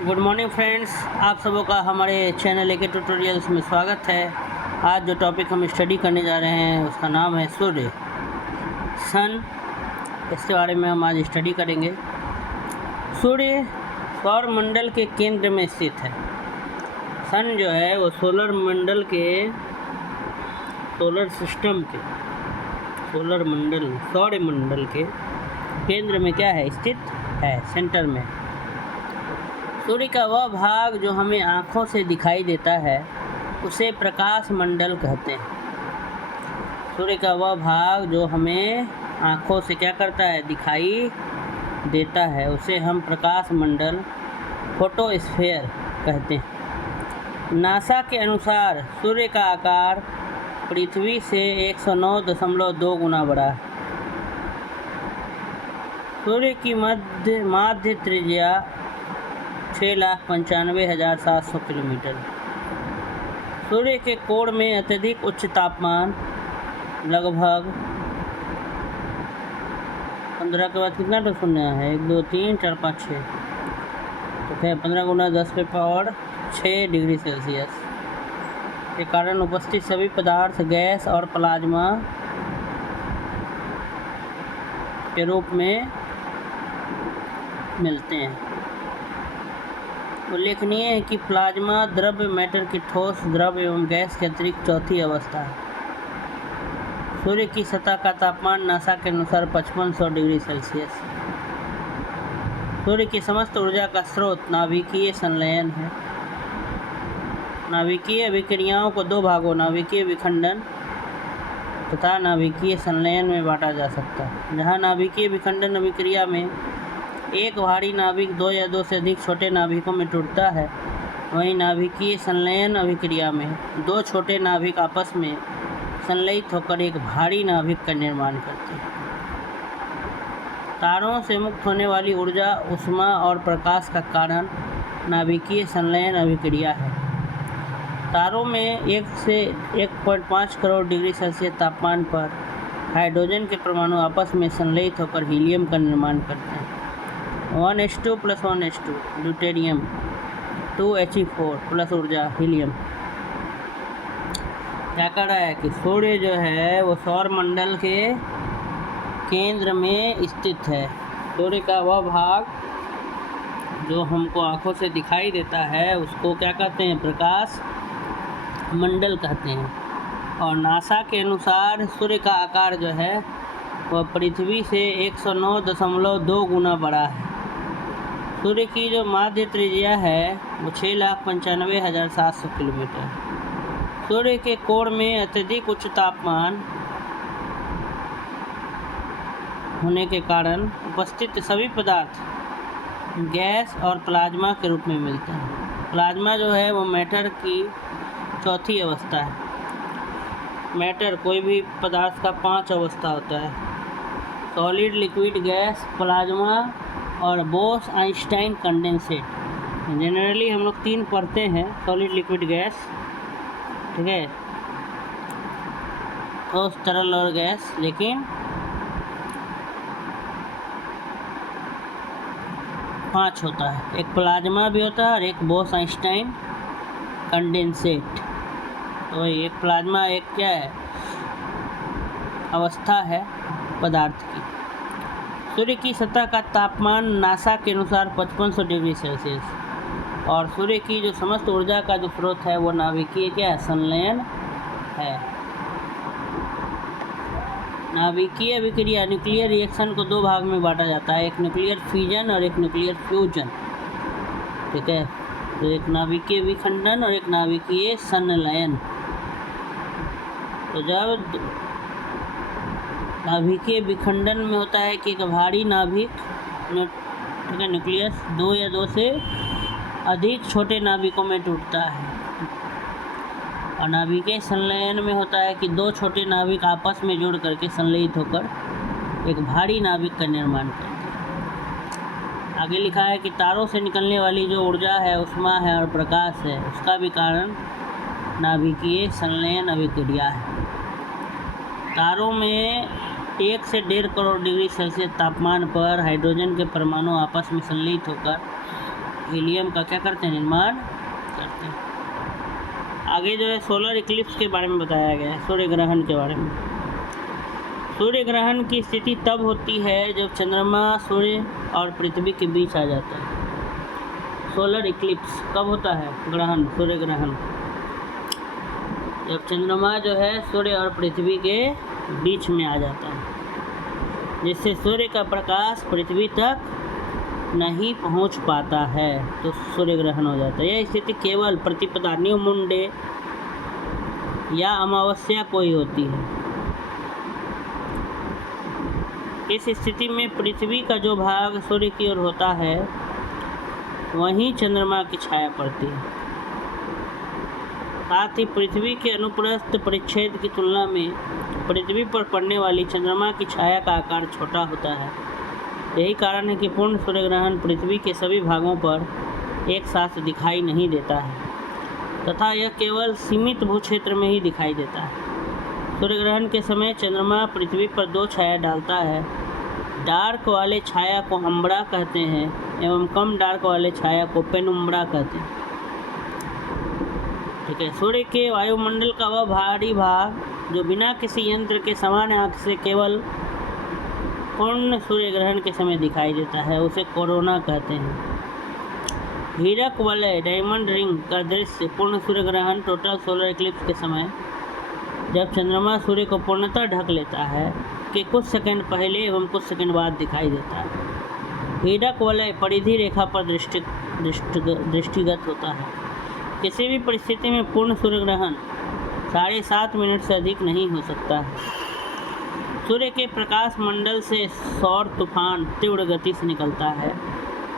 Good morning friends, आप सबों का हमारे चैनल एके ट्यूटोरियल्स में स्वागत है। आज जो टॉपिक हम स्टडी करने जा रहे हैं उसका नाम है सूर्य, सन। इसके बारे में हम आज स्टडी करेंगे। सूर्य सौर मंडल के केंद्र में स्थित है। सन जो है वो सोलर सिस्टम के सौर मंडल के केंद्र में क्या है, स्थित है, सेंटर में। सूर्य का वह भाग जो हमें आँखों से दिखाई देता है उसे प्रकाश मंडल कहते हैं। सूर्य का वह भाग जो हमें आँखों से क्या करता है, दिखाई देता है, उसे हम प्रकाश मंडल, फोटोस्फीयर कहते हैं। नासा के अनुसार सूर्य का आकार पृथ्वी से 109.2 गुना बड़ा है। सूर्य की माध्य त्रिज्या 6,95,700 किलोमीटर। सूर्य के कोण में अत्यधिक उच्च तापमान लगभग 15 के बाद कितना तो शून्य है, 1 2 3 4 5 6, तो क्या 15 गुना 10 पे पावर 6 डिग्री सेल्सियस के कारण उपस्थित सभी पदार्थ गैस और प्लाज्मा के रूप में मिलते हैं। उल्लेखनीय है कि प्लाज्मा द्रव्य मैटर की ठोस, द्रव एवं गैस के अतिरिक्त चौथी अवस्था है। सूर्य की सतह का तापमान नासा के अनुसार 5500 डिग्री सेल्सियस। सूर्य की समस्त ऊर्जा का स्रोत नाभिकीय संलयन है। नाभिकीय अभिक्रियाओं को दो भागों, नाभिकीय विखंडन तथा नाभिकीय संलयन में बांटा जा सकता है। जहाँ नाभिकीय विखंडन अभिक्रिया में एक भारी नाभिक दो या दो से अधिक छोटे नाभिकों में टूटता है, वहीं नाभिकीय संलयन अभिक्रिया में दो छोटे नाभिक आपस में संलयित होकर एक भारी नाभिक का निर्माण करते हैं। तारों से मुक्त होने वाली ऊर्जा, ऊष्मा और प्रकाश का कारण नाभिकीय संलयन अभिक्रिया है। तारों में 1 से 1.5 करोड़ डिग्री सेल्सियस तापमान पर हाइड्रोजन के परमाणु आपस में संलयित होकर हीलियम का निर्माण करते हैं। 1s2 + 1s2 deuterium, 2He4 plus ऊर्जा हीलियम। क्या कर रहा है कि सूर्य जो है वो सौर मंडल के केंद्र में स्थित है। सूर्य का वह भाग जो हमको आँखों से दिखाई देता है उसको क्या कहते हैं, प्रकाश मंडल कहते हैं। और नासा के अनुसार सूर्य का आकार जो है वह पृथ्वी से 109.2 गुना बड़ा है। सूर्य की जो माध्य त्रिज्या है वो 6,95,700 किलोमीटर। सूर्य के कोण में अत्यधिक उच्च तापमान होने के कारण उपस्थित सभी पदार्थ गैस और प्लाज्मा के रूप में मिलते हैं। प्लाज्मा जो है वो मैटर की चौथी अवस्था है। मैटर कोई भी पदार्थ का 5 अवस्था होता है: सॉलिड, लिक्विड, गैस, प्लाज्मा और बोस-आइंस्टाइन कंडेंसेट। जनरली हम लोग 3 पढ़ते हैं, सॉलिड, लिक्विड, गैस, ठीक है, ठोस, तरल और गैस, लेकिन 5 होता है। एक प्लाज्मा भी होता है और एक बोस-आइंस्टाइन कंडेंसेट। तो एक प्लाज्मा एक क्या है, अवस्था है पदार्थ की। सूर्य की सतह का तापमान नासा के अनुसार 5500 डिग्री सेल्सियस। और सूर्य की जो समस्त ऊर्जा का जो स्रोत है वो नाभिकीय क्या है, संलयन है। नाभिकीय अभिक्रिया, न्यूक्लियर रिएक्शन को दो भाग में बांटा जाता है, एक न्यूक्लियर फिजन और एक न्यूक्लियर फ्यूजन, ठीक है। तो एक नाभिकीय विखंडन और एक नाभिकीय संलयन। तो जब नाभिकीय विखंडन में होता है कि एक भारी नाभिक, ठीक है, न्यूक्लियस 2 या 2 से अधिक छोटे नाभिकों में टूटता है। और नाभिकीय संलयन में होता है कि 2 छोटे नाभिक आपस में जुड़ करके संलयित होकर एक भारी नाभिक का निर्माण करते हैं। आगे लिखा है कि तारों से निकलने वाली जो ऊर्जा है, ऊष्मा है और प्रकाश है, उसका भी कारण नाभिकीय संलयन अभिक्रिया है। तारों में 1 से 1.5 करोड़ डिग्री सेल्सियस तापमान पर हाइड्रोजन के परमाणु आपस में संलयित होकर हीलियम का क्या करते हैं, निर्माण करते हैं। आगे जो है सोलर इक्लिप्स के बारे में बताया गया है, सूर्य ग्रहण के बारे में। सूर्य ग्रहण की स्थिति तब होती है जब चंद्रमा सूर्य और पृथ्वी के बीच आ जाता है। सोलर इक्लिप्स कब होता है, ग्रहण, सूर्य ग्रहण, जब चंद्रमा जो है सूर्य और पृथ्वी के बीच में आ जाता है, जिससे सूर्य का प्रकाश पृथ्वी तक नहीं पहुंच पाता है, तो सूर्य ग्रहण हो जाता है। यह स्थिति केवल प्रतिपदा, न्यू मुंडे या अमावस्या को ही होती है। इस स्थिति में पृथ्वी का जो भाग सूर्य की ओर होता है वहीं चंद्रमा की छाया पड़ती है। साथ ही पृथ्वी के अनुप्रस्थ परिच्छेद की तुलना में पृथ्वी पर पड़ने वाली चंद्रमा की छाया का आकार छोटा होता है। यही कारण है कि पूर्ण सूर्य ग्रहण पृथ्वी के सभी भागों पर एक साथ दिखाई नहीं देता है तथा यह केवल सीमित भूक्षेत्र में ही दिखाई देता है। सूर्य ग्रहण के समय चंद्रमा पृथ्वी पर दो छाया डालता है। डार्क वाले छाया को अम्बरा कहते हैं एवं कम डार्क वाले छाया को पेनुम्बरा कहते हैं। ठीक है। सूर्य के वायुमंडल का वह भारी भाग जो बिना किसी यंत्र के सामान्य आँख से केवल पूर्ण सूर्य ग्रहण के समय दिखाई देता है, उसे कोरोना कहते हैं। हीरक वलय, डायमंड रिंग का दृश्य पूर्ण सूर्य ग्रहण, टोटल सोलर इक्लिप्स के समय जब चंद्रमा सूर्य को पूर्णतः ढक लेता है कि कुछ सेकंड पहले एवं कुछ सेकंड बाद दिखाई देता है। हीरक वलय परिधि रेखा पर दृष्टिगत होता है। किसी भी परिस्थिति में पूर्ण सूर्य ग्रहण 7.5 मिनट से अधिक नहीं हो सकता है। सूर्य के प्रकाश मंडल से सौर तूफान तीव्र गति से निकलता है,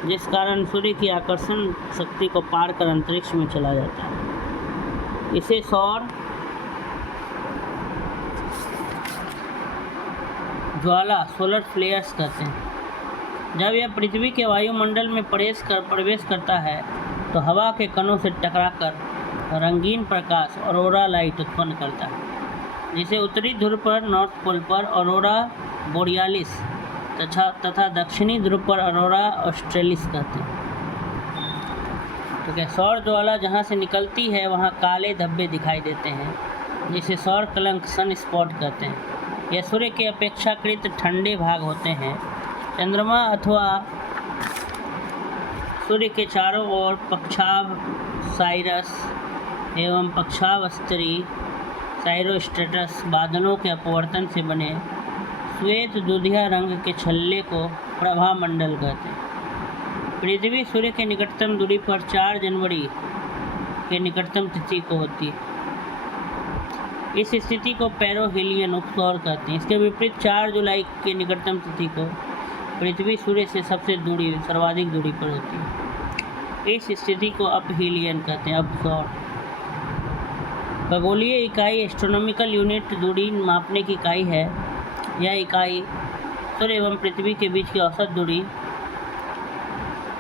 जिस कारण सूर्य की आकर्षण शक्ति को पार कर अंतरिक्ष में चला जाता है। इसे सौर ज्वाला, सोलर फ्लेयर्स कहते हैं। जब यह पृथ्वी के वायुमंडल में प्रवेश करता है तो हवा के कणों से टकराकर रंगीन प्रकाश ऑरोरा लाइट उत्पन्न करता है, जिसे उत्तरी ध्रुव पर, नॉर्थ पोल पर ऑरोरा बोरियालिस तथा दक्षिणी ध्रुव पर ऑरोरा ऑस्ट्रेलिस कहते हैं। ठीक है। सौर ज्वाला जहाँ से निकलती है वहाँ काले धब्बे दिखाई देते हैं, जिसे सौर कलंक, सन स्पॉट कहते हैं। यह सूर्य के अपेक्षाकृत ठंडे भाग होते हैं। चंद्रमा अथवा सूर्य के चारों ओर पक्षाभ साइरस एवं पक्षावस्तरी साइरोस्ट्रेटस बादलों के अपवर्तन से बने श्वेत दूधिया रंग के छल्ले को प्रभामंडल कहते हैं। पृथ्वी सूर्य के निकटतम दूरी पर 4 जनवरी के निकटतम तिथि को होती है। इस स्थिति को पेरोहेलियन उपसौर कहते हैं। इसके विपरीत 4 जुलाई के निकटतम तिथि को पृथ्वी सूर्य से सर्वाधिक दूरी पर होती है। इस स्थिति को अपहीलियन कहते हैं, अपसौर। खगोलीय इकाई एस्ट्रोनॉमिकल यूनिट दूरी मापने की इकाई है। यह इकाई सूर्य एवं पृथ्वी के बीच की औसत दूरी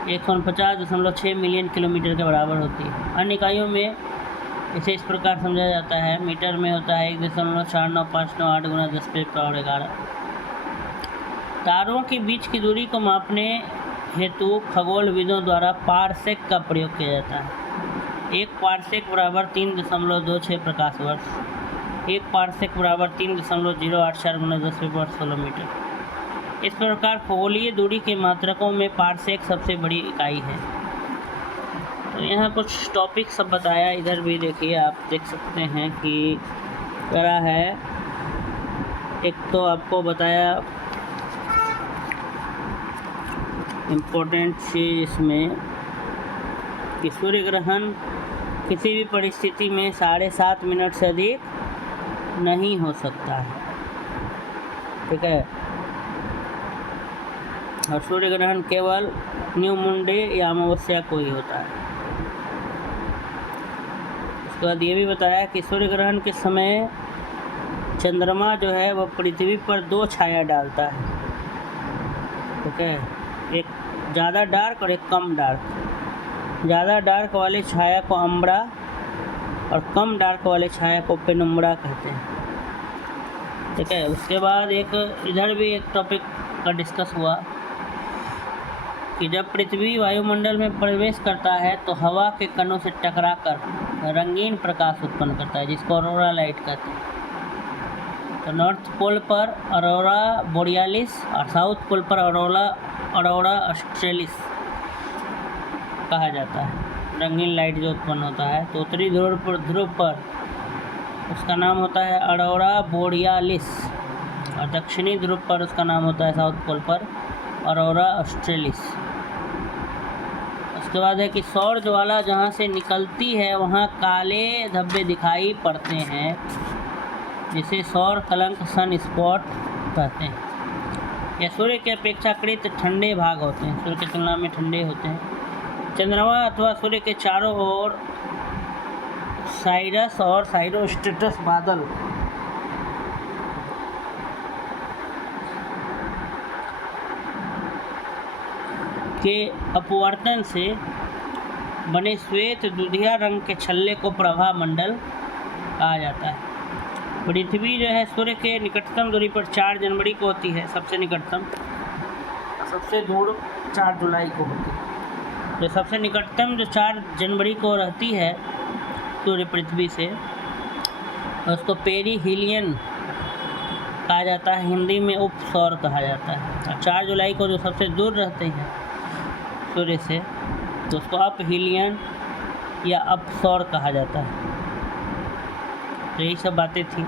149.6 मिलियन किलोमीटर के बराबर होती है। अन्य इकाइयों में इसे इस प्रकार समझा जाता है। मीटर में होता है 1.4959 गुना 10⁻11। तारों के बीच की दूरी को मापने हेतु खगोलविदों द्वारा पारसेक का प्रयोग किया जाता है। 1 पारसेक बराबर 3.26 प्रकाश वर्ष। 1 पारसेक बराबर 3.084 गुना 10⁻16 मीटर। इस प्रकार खगोलीय दूरी के मात्रकों में पारसेक सबसे बड़ी इकाई है। तो यहाँ कुछ टॉपिक सब बताया, इधर भी देखिए, आप देख सकते हैं कि करा है। एक तो आपको बताया इम्पोर्टेंट चीज़ इसमें कि सूर्य ग्रहण किसी भी परिस्थिति में 7.5 मिनट से अधिक नहीं हो सकता है। ठीक है। और सूर्य ग्रहण केवल न्यू मुंडे या अमावस्या को ही होता है। उसके बाद ये भी बताया कि सूर्य ग्रहण के समय चंद्रमा जो है वह पृथ्वी पर 2 छाया डालता है। ठीक है। एक ज़्यादा डार्क और एक कम डार्क। ज़्यादा डार्क वाले छाया को अम्बरा और कम डार्क वाले छाया को पेनुम्बरा कहते हैं। ठीक है। उसके बाद एक इधर भी एक टॉपिक का डिस्कस हुआ कि जब पृथ्वी वायुमंडल में प्रवेश करता है तो हवा के कणों से टकराकर रंगीन प्रकाश उत्पन्न करता है, जिसको ऑरोरा लाइट कहते हैं। तो नॉर्थ पोल पर ऑरोरा बोरियालिस और साउथ पोल पर ऑरोरा ऑस्ट्रेलिस कहा जाता है, रंगीन लाइट जो उत्पन्न होता है। तो उत्तरी ध्रुव पर उसका नाम होता है ऑरोरा बोरियालिस और दक्षिणी ध्रुव पर उसका नाम होता है साउथ पोल पर ऑरोरा ऑस्ट्रेलिस। उसके बाद है कि सौर ज्वाला जहाँ से निकलती है वहाँ काले धब्बे दिखाई पड़ते हैं, जिसे सौर कलंक सन स्पॉट कहते हैं। यह सूर्य के अपेक्षाकृत ठंडे भाग होते हैं, सूर्य की तुलना में ठंडे होते हैं। चंद्रमा अथवा सूर्य के चारों ओर साइरस और साइरोस्ट्रेटस बादल के अपवर्तन से बने श्वेत दुधिया रंग के छल्ले को प्रभा मंडल कहा जाता है। पृथ्वी जो है सूर्य के निकटतम दूरी पर 4 जनवरी को होती है, सबसे निकटतम। सबसे दूर 4 जुलाई को होती है। तो सबसे निकटतम जो 4 जनवरी को रहती है सूर्य पृथ्वी से, उसको पेरीहीलियन कहा जाता है, हिंदी में उप सौर कहा जाता है। और 4 जुलाई को जो सबसे दूर रहते हैं सूर्य से, तो उसको अपहीलियन या अपसौर कहा जाता है। तो यही सब बातें थी।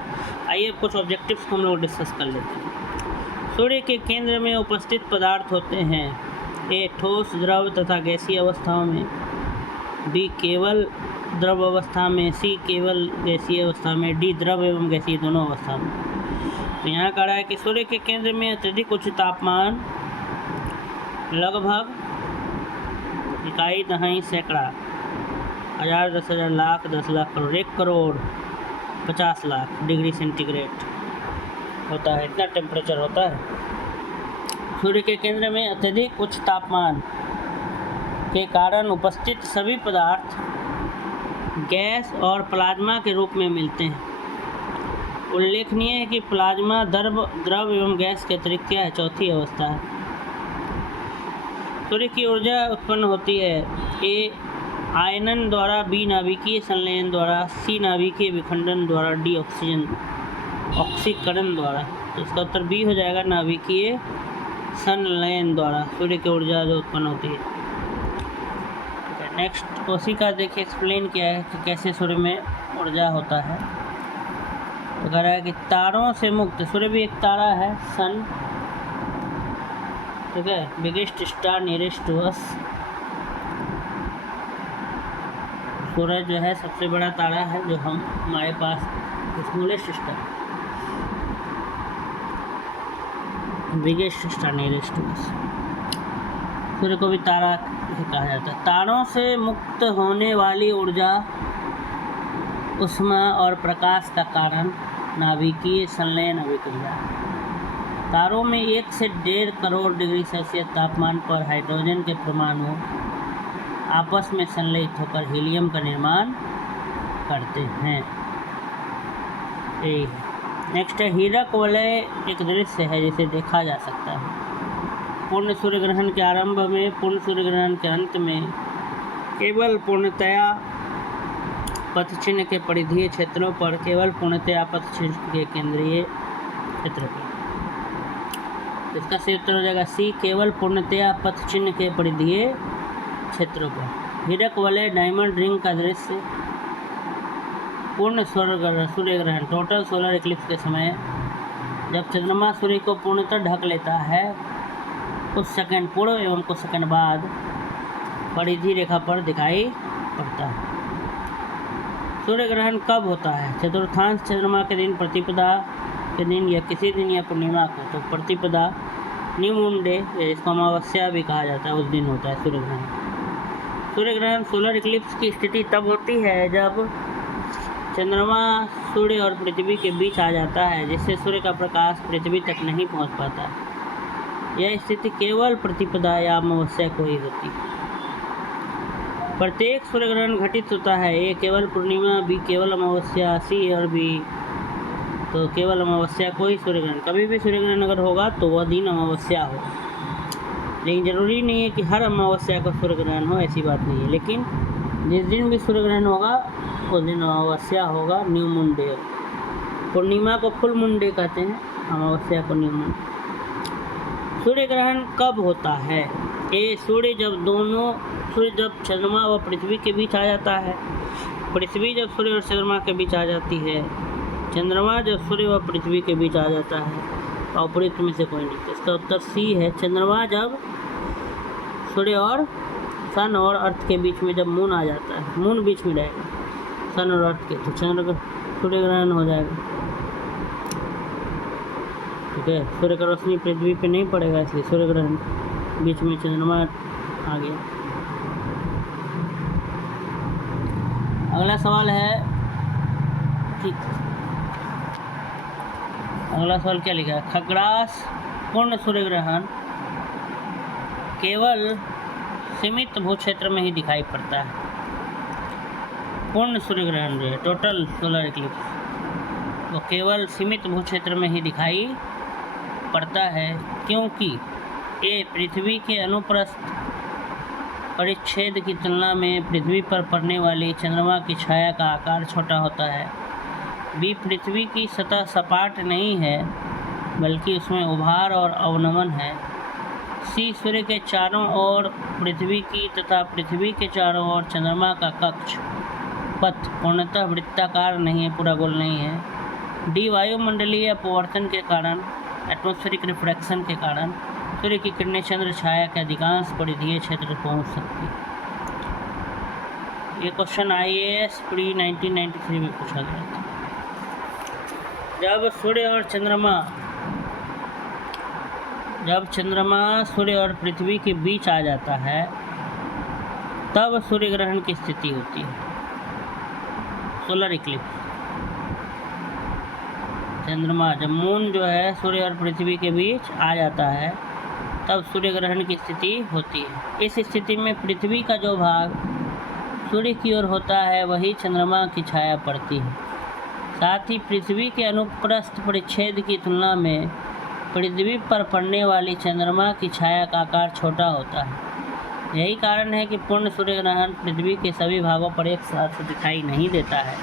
आइए कुछ ऑब्जेक्टिव्स हम लोग डिस्कस कर लेते हैं। सूर्य के केंद्र में उपस्थित पदार्थ होते हैं: ए ठोस, द्रव तथा गैसीय अवस्थाओं में, बी केवल द्रव अवस्था में, सी केवल गैसीय अवस्था में, डी द्रव एवं गैसीय दोनों अवस्था में। तो यहाँ कह रहा है कि सूर्य के केंद्र में अत्यधिक उच्च तापमान लगभग इकाई दहाई सैकड़ा, 1000, 10,000, लाख, 10 लाख, करोड़, 1 करोड़ 50 लाख डिग्री सेंटीग्रेड होता है। इतना टेम्परेचर होता है। सूर्य के केंद्र में अत्यधिक उच्च तापमान के कारण उपस्थित सभी पदार्थ गैस और प्लाज्मा के रूप में मिलते हैं। उल्लेखनीय है कि प्लाज्मा द्रव एवं गैस के अतिरिक्त क्या है, चौथी अवस्था है। सूर्य की ऊर्जा उत्पन्न होती है: ए आयनन द्वारा, बी नाभिकीय संलयन द्वारा, सी नाभिकीय विखंडन द्वारा, डी ऑक्सीकरण द्वारा। तो इसका उत्तर बी हो जाएगा, नाभिकीय संलयन द्वारा सूर्य की ऊर्जा जो उत्पन्न होती है। नेक्स्ट उसी का देखिए एक्सप्लेन किया है कि कैसे सूर्य में ऊर्जा होता है। तो कह रहा है कि तारों से मुक्त, सूर्य भी एक तारा है, सन, ठीक है, biggest star nearest to us. सूरज जो है सबसे बड़ा तारा है जो हमारे पास, smallest star, biggest star nearest to us. सूर्य को भी तारा कहा जाता है। तारों से मुक्त होने वाली ऊर्जा, ऊष्मा और प्रकाश का कारण नाभिकीय संलयन अभिक्रिया। तारों में 1 से 1.5 करोड़ डिग्री सेल्सियस तापमान पर हाइड्रोजन के परमाणु आपस में संलयित होकर हीलियम का निर्माण करते हैं। नेक्स्ट है हीरक वलय। एक दृश्य है जिसे देखा जा सकता है। पूर्ण सूर्य ग्रहण के आरंभ में, पूर्ण सूर्य ग्रहण के अंत में केवल पूर्णतया पथचिह्न के परिधीय क्षेत्रों पर, केवल पूर्णतया पथचिह्न के केंद्रीय क्षेत्र पर। इसका सही उत्तर हो जाएगा सी, केवल पूर्णतया पथचिह्न के परिधीय क्षेत्रों पर। हीरक वलय डायमंड रिंग का दृश्य पूर्ण सूर्य ग्रहण, टोटल सोलर इक्लिप्स के समय, जब चंद्रमा सूर्य को पूर्णतः ढक लेता है, कुछ सेकंड पूर्व एवं कुछ सेकंड बाद परिधि रेखा पर दिखाई पड़ता है। सूर्य ग्रहण कब होता है? चतुर्थांश चंद्रमा के दिन, प्रतिपदा के दिन या किसी दिन या पूर्णिमा को। तो प्रतिपदा, न्यू मून डे, इसको अमावस्या भी कहा जाता है, उस दिन होता है सूर्य ग्रहण। सूर्य ग्रहण सोलर इक्लिप्स की स्थिति तब होती है जब चंद्रमा सूर्य और पृथ्वी के बीच आ जाता है, जिससे सूर्य का प्रकाश पृथ्वी तक नहीं पहुंच पाता। यह स्थिति केवल प्रतिपदा या अमावस्या को ही होती है। प्रत्येक सूर्य ग्रहण घटित होता है: ए केवल पूर्णिमा, बी केवल अमावस्या, सी और बी तो केवल अमावस्या को ही सूर्य ग्रहण। कभी भी सूर्य ग्रहण अगर होगा तो वह दिन अमावस्या हो। लेकिन ज़रूरी नहीं है कि हर अमावस्या को सूर्य ग्रहण हो, ऐसी बात नहीं है। लेकिन जिस दिन भी सूर्य ग्रहण होगा उस दिन अमावस्या होगा, न्यू मून डे। पूर्णिमा को फुल मून डे कहते हैं, अमावस्या को न्यू मून। सूर्य ग्रहण कब होता है? ये सूर्य जब चंद्रमा व पृथ्वी के बीच आ जाता है, पृथ्वी जब सूर्य और चंद्रमा के बीच आ जाती है, चंद्रमा जब सूर्य व पृथ्वी के बीच आ जाता है, ऑपरेट में से कोई नहीं। इसका उत्तर सी है। चंद्रमा जब सूर्य और सन और अर्थ के बीच में जब मून आ जाता है, मून बीच में रहेगा सन और अर्थ के, तो सूर्य ग्रहण हो जाएगा। ठीक है, सूर्य का रोशनी पृथ्वी पे नहीं पड़ेगा, इसलिए सूर्य ग्रहण। बीच में चंद्रमा आ गया। अगला सवाल है कि अगला सवाल क्या लिखा है? खग्रास पूर्ण सूर्य ग्रहण केवल सीमित भू क्षेत्र में ही दिखाई पड़ता है। पूर्ण सूर्य ग्रहण जो है, टोटल सोलर इक्लिप्स, वो केवल सीमित भू क्षेत्र में ही दिखाई पड़ता है, क्योंकि ये पृथ्वी के अनुप्रस्थ परिच्छेद की तुलना में पृथ्वी पर पड़ने वाली चंद्रमा की छाया का आकार छोटा होता है। बी, पृथ्वी की सतह सपाट नहीं है बल्कि उसमें उभार और अवनमन है। सी, सूर्य के चारों ओर पृथ्वी की तथा पृथ्वी के चारों ओर चंद्रमा का कक्ष पथ पूर्णतः वृत्ताकार नहीं है, पूरा गोल नहीं है। डी, वायुमंडलीय अपवर्तन के कारण, एटमॉस्फेरिक रिफ्रैक्शन के कारण सूर्य की किरणें चंद्र छाया के अधिकांश परिधीय क्षेत्र तक पहुँच सकती है। ये क्वेश्चन IAS प्री 1993 में पूछा गया था। जब चंद्रमा सूर्य और पृथ्वी के बीच आ जाता है तब सूर्य ग्रहण की स्थिति होती है, सोलर इक्लिप्स। चंद्रमा जब मून जो है सूर्य और पृथ्वी के बीच आ जाता है तब सूर्य ग्रहण की स्थिति होती है। इस स्थिति में पृथ्वी का जो भाग सूर्य की ओर होता है वही चंद्रमा की छाया पड़ती है। साथ ही पृथ्वी के अनुप्रस्थ परिच्छेद की तुलना में पृथ्वी पर पड़ने वाली चंद्रमा की छाया का आकार छोटा होता है। यही कारण है कि पूर्ण सूर्य ग्रहण पृथ्वी के सभी भागों पर एक साथ दिखाई नहीं देता है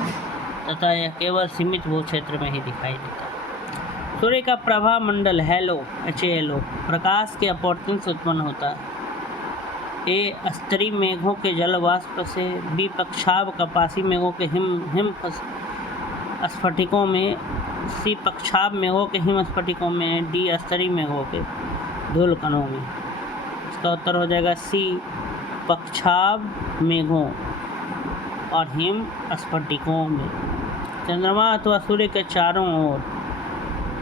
तथा यह केवल सीमित भू क्षेत्र में ही दिखाई देता है। सूर्य का प्रभा मंडल HALO प्रकाश के अपवर्तन से उत्पन्न होता है। ए, स्तरीय मेघों के जल वाष्प से। बी, पक्षाभ कपासी मेघों के हिम स्फटिकों में। सी, पक्षाभ मेघों के हिम स्फटिकों में। डी, स्तरीय मेघों के धूल कणों में। इसका उत्तर हो जाएगा सी, पक्षाभ मेघों और हिम स्फटिकों में। चंद्रमा अथवा सूर्य के चारों ओर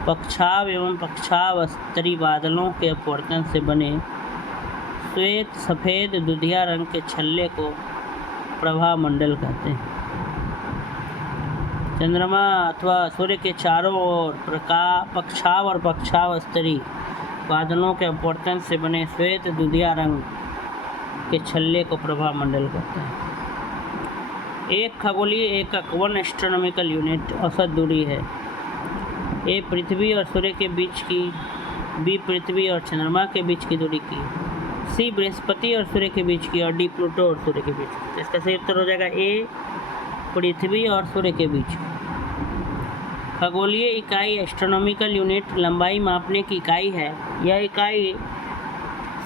पक्षाभ एवं पक्षाभ स्तरीय बादलों के अपवर्तन से बने श्वेत सफ़ेद दुधिया रंग के छल्ले को प्रभा मंडल कहते हैं। चंद्रमा अथवा सूर्य के चारों ओर पक्षाभ और पक्षाभ स्तरीय बादलों के अपवर्तन से बने श्वेत दुधिया रंग के छल्ले को प्रभा मंडल कहते हैं। एक खगोलीय एकक 1 एस्ट्रोनॉमिकल यूनिट औसत दूरी है। ए, पृथ्वी और सूर्य के बीच की। बी, पृथ्वी और चंद्रमा के बीच की दूरी की। सी, बृहस्पति और सूर्य के बीच की। और डी, प्लूटो और सूर्य के बीच की। तो इसका सही उत्तर हो जाएगा ए, पृथ्वी और सूर्य के बीच। खगोलीय इकाई एस्ट्रोनॉमिकल यूनिट लंबाई मापने की इकाई है। यह इकाई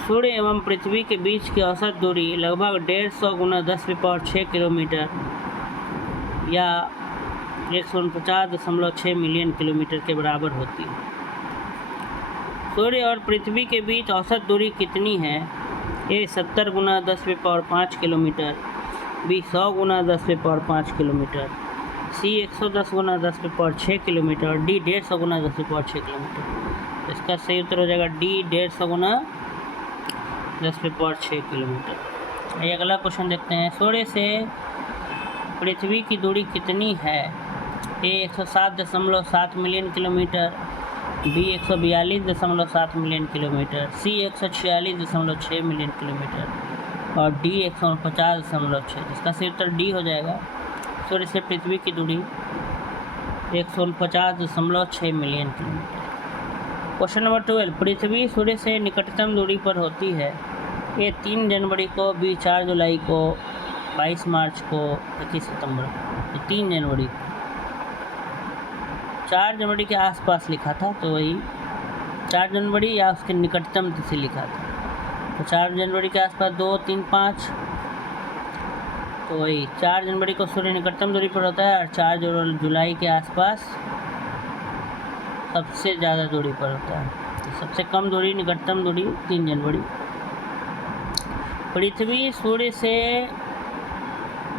सूर्य एवं पृथ्वी के बीच की औसत दूरी लगभग 150 × 10⁶ किलोमीटर या 149.6 मिलियन किलोमीटर के बराबर होती है। सूर्य और पृथ्वी के बीच औसत दूरी कितनी है? A, 70 × 10⁵ kilometre. B, 100 × 10⁵ kilometre. C, 110 × 10⁶ kilometre. D, 150 × 10⁶ kilometre. इसका सही उत्तर हो जाएगा डी, 150 × 10⁶ किलोमीटर। ये अगला क्वेश्चन देखते हैं। सूर्य से पृथ्वी की दूरी कितनी है? A, 107.7 million kilometre. B, 142.7 million kilometre. C, 146.6 million kilometre. और डी, 149.6। इसका सही उत्तर डी हो जाएगा। सूर्य से पृथ्वी की दूरी 149.6 मिलियन किलोमीटर। क्वेश्चन नंबर 12, पृथ्वी सूर्य से निकटतम दूरी पर होती है। ए 3 जनवरी को, बी 4 जुलाई को, 22 मार्च को, 25 सितंबर। 3 जनवरी, 4 जनवरी के आसपास लिखा था, तो वही 4 जनवरी या उसके निकटतम तिथि लिखा था, तो 4 जनवरी के आसपास 2, 3, 5, तो वही 4 जनवरी को सूर्य निकटतम दूरी पर होता है और 4 जुलाई के आसपास सबसे ज़्यादा दूरी पर होता है। तो सबसे कम दूरी, निकटतम दूरी 3 जनवरी। पृथ्वी सूर्य से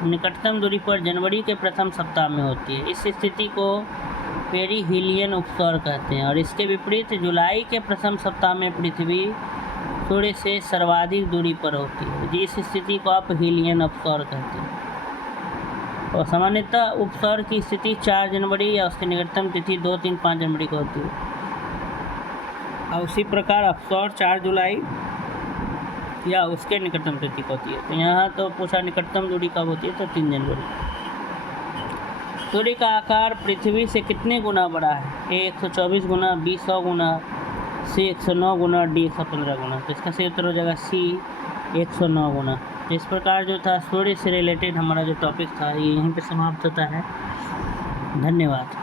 निकटतम दूरी पर जनवरी के प्रथम सप्ताह में होती है। इस स्थिति को पेरिहीलियन उपसौर कहते हैं और इसके विपरीत जुलाई के प्रथम सप्ताह में पृथ्वी सूर्य से सर्वाधिक दूरी पर होती है। इस स्थिति को अपहीलियन उपसौर कहते हैं और सामान्यतः उपसौर की स्थिति 4 जनवरी या उसके निकटतम तिथि 2, 3, 5 जनवरी को होती है और उसी प्रकार अपसौर 4 जुलाई या उसके निकटतम तिथि को होती है। तो यहाँ तो पूछा निकटतम दूरी कब होती है, तो 3 जनवरी। सूर्य का आकार पृथ्वी से कितने गुना बड़ा है? ए 124 गुना, बी 100 गुना, सी 109 गुना, डी 115 गुना। तो इसका सही उत्तर हो जाएगा सी 109 गुना। तो इस प्रकार जो था सूर्य से रिलेटेड हमारा जो टॉपिक था ये यहीं पे समाप्त होता है। धन्यवाद।